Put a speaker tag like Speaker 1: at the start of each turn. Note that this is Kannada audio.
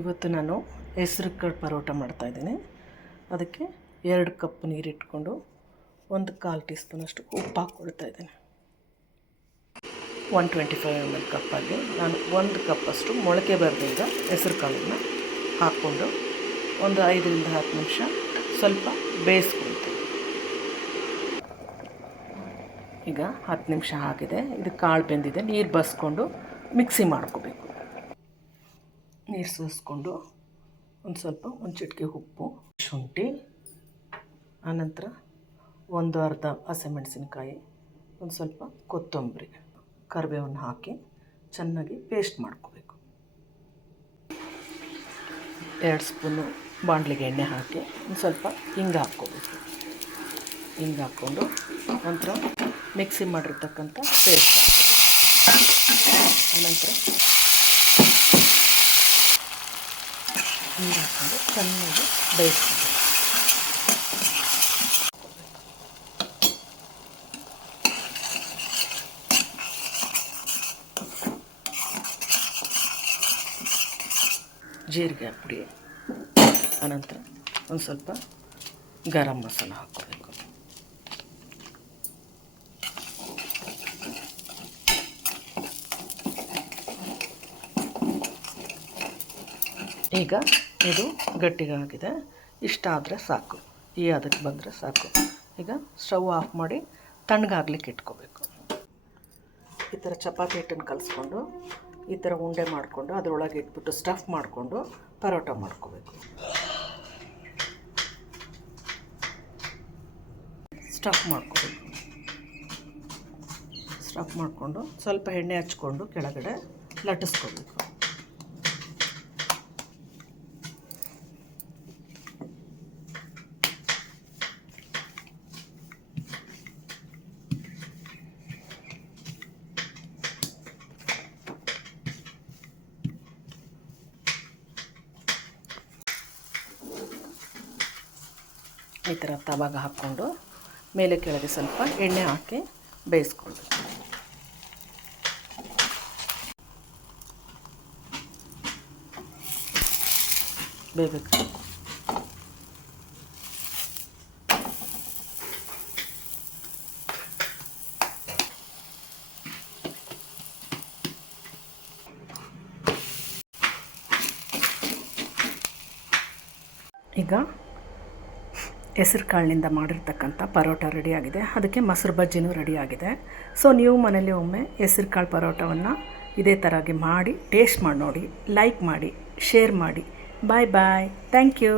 Speaker 1: ಇವತ್ತು ನಾನು ಹೆಸ್ರು ಕಾಳು ಪರೋಟ ಮಾಡ್ತಾಯಿದ್ದೀನಿ ಅದಕ್ಕೆ ಎರಡು ಕಪ್ ನೀರಿಟ್ಕೊಂಡು ಒಂದು ಕಾಲು ಟೀ ಸ್ಪೂನಷ್ಟು ಉಪ್ಪು ಹಾಕ್ಕೊಳ್ತಾ ಇದ್ದೀನಿ. One twenty five M L ಕಪ್ಪಲ್ಲಿ ನಾನು ಒಂದು ಕಪ್ಪಷ್ಟು ಮೊಳಕೆ ಬರೆದಿದ್ದ ಹೆಸರು ಕಾಳನ್ನು ಹಾಕ್ಕೊಂಡು ಒಂದು ಐದರಿಂದ ಹತ್ತು ನಿಮಿಷ ಸ್ವಲ್ಪ ಬೇಯಿಸ್ಕೊಳ್ತೀನಿ. ಈಗ ಹತ್ತು ನಿಮಿಷ ಆಗಿದೆ. ಇದು ಕಾಳು ಬೆಂದಿದೆ. ನೀರು ಬಸ್ಕೊಂಡು ಮಿಕ್ಸಿ ಮಾಡ್ಕೋಬೇಕು. ನೀರು ಸೋಸ್ಕೊಂಡು ಒಂದು ಸ್ವಲ್ಪ ಒಂದು ಚಿಟಿಕೆ ಉಪ್ಪು, ಶುಂಠಿ, ಆನಂತರ ಒಂದು ಅರ್ಧ ಹಸಿಮೆಣಸಿನ್ಕಾಯಿ ಒಂದು ಸ್ವಲ್ಪ ಕೊತ್ತಂಬರಿ, ಕರಿಬೇವನ್ನು ಹಾಕಿ ಚೆನ್ನಾಗಿ ಪೇಸ್ಟ್ ಮಾಡ್ಕೋಬೇಕು. ಎರಡು ಸ್ಪೂನು ಬಾಣಲಿಗೆ ಎಣ್ಣೆ ಹಾಕಿ ಒಂದು ಸ್ವಲ್ಪ ಹಿಂಗೆ ಹಾಕ್ಕೋಬೇಕು. ಹಿಂಗೆ ಹಾಕ್ಕೊಂಡು ನಂತರ ಮಿಕ್ಸಿ ಮಾಡಿರ್ತಕ್ಕಂಥ ಪೇಸ್ಟ್ ಆನಂತರ ನೀರು ಹಾಕೊಂಡು ಚೆನ್ನಾಗಿ ಬೇಯಿಸ್ತೀವಿ. ಜೀರಿಗೆ ಪುಡಿ ಅನಂತರ ಒಂದು ಸ್ವಲ್ಪ ಗರಂ ಮಸಾಲ ಹಾಕ್ಕೋಬೇಕು. ಈಗ ಇದು ಗಟ್ಟಿಗಾಗಿದೆ. ಇಷ್ಟ ಆದರೆ ಸಾಕು. ಈ ಅದಕ್ಕೆ ಬಂದರೆ ಸಾಕು. ಈಗ ಸ್ಟವ್ ಆಫ್ ಮಾಡಿ ತಣ್ಣಗಾಗ್ಲಿಕ್ಕೆ ಇಟ್ಕೋಬೇಕು. ಈ ಥರ ಚಪಾತಿ ಹಿಟ್ಟನ್ನು ಕಲಿಸ್ಕೊಂಡು, ಈ ಥರ ಉಂಡೆ ಮಾಡಿಕೊಂಡು, ಅದರೊಳಗೆ ಇಟ್ಬಿಟ್ಟು ಸ್ಟಫ್ ಮಾಡಿಕೊಂಡು ಪರೋಟ ಮಾಡ್ಕೋಬೇಕು. ಸ್ಟಫ್ ಮಾಡ್ಕೋಬೇಕು. ಸ್ಟಫ್ ಮಾಡಿಕೊಂಡು ಸ್ವಲ್ಪ ಎಣ್ಣೆ ಹಚ್ಕೊಂಡು ಕೆಳಗಡೆ ಲಟ್ಟಿಸ್ಕೋಬೇಕು. ಈ ಥರ ತವಾಗ ಹಾಕ್ಕೊಂಡು ಮೇಲೆ ಕೆಳಗೆ ಸ್ವಲ್ಪ ಎಣ್ಣೆ ಹಾಕಿ ಬೇಯಿಸ್ಕೊಳ್ಬೇಕು ಬೇಯಬೇಕು. ಈಗ ಹೆಸರು ಕಾಳಿನಿಂದ ಮಾಡಿರ್ತಕ್ಕಂಥ ಪರೋಟ ರೆಡಿಯಾಗಿದೆ. ಅದಕ್ಕೆ ಮೊಸರು ಬಜ್ಜಿನೂ ರೆಡಿಯಾಗಿದೆ. ಸೊ ನೀವು ಮನೇಲಿ ಒಮ್ಮೆ ಹೆಸರು ಕಾಳು ಪರೋಟವನ್ನು ಇದೇ ಥರಾಗಿ ಮಾಡಿ ಟೇಸ್ಟ್ ಮಾಡಿ ನೋಡಿ ಲೈಕ್ ಮಾಡಿ ಶೇರ್ ಮಾಡಿ. ಬಾಯ್ ಬಾಯ್ ಥ್ಯಾಂಕ್ ಯು